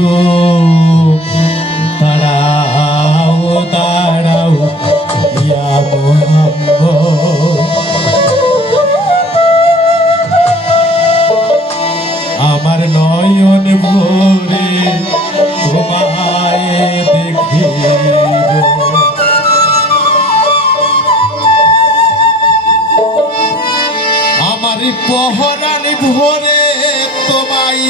গো তাড়াও তাড়াও ইয়া মোহাম্মদ। আমার নয়ন ভোরে দেখিব। আমার পহরানি ভোরে তোমায়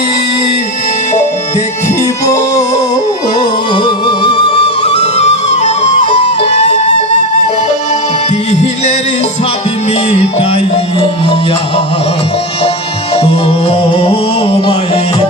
দিহিলের স্বাদ মিটাইয়া তোমায়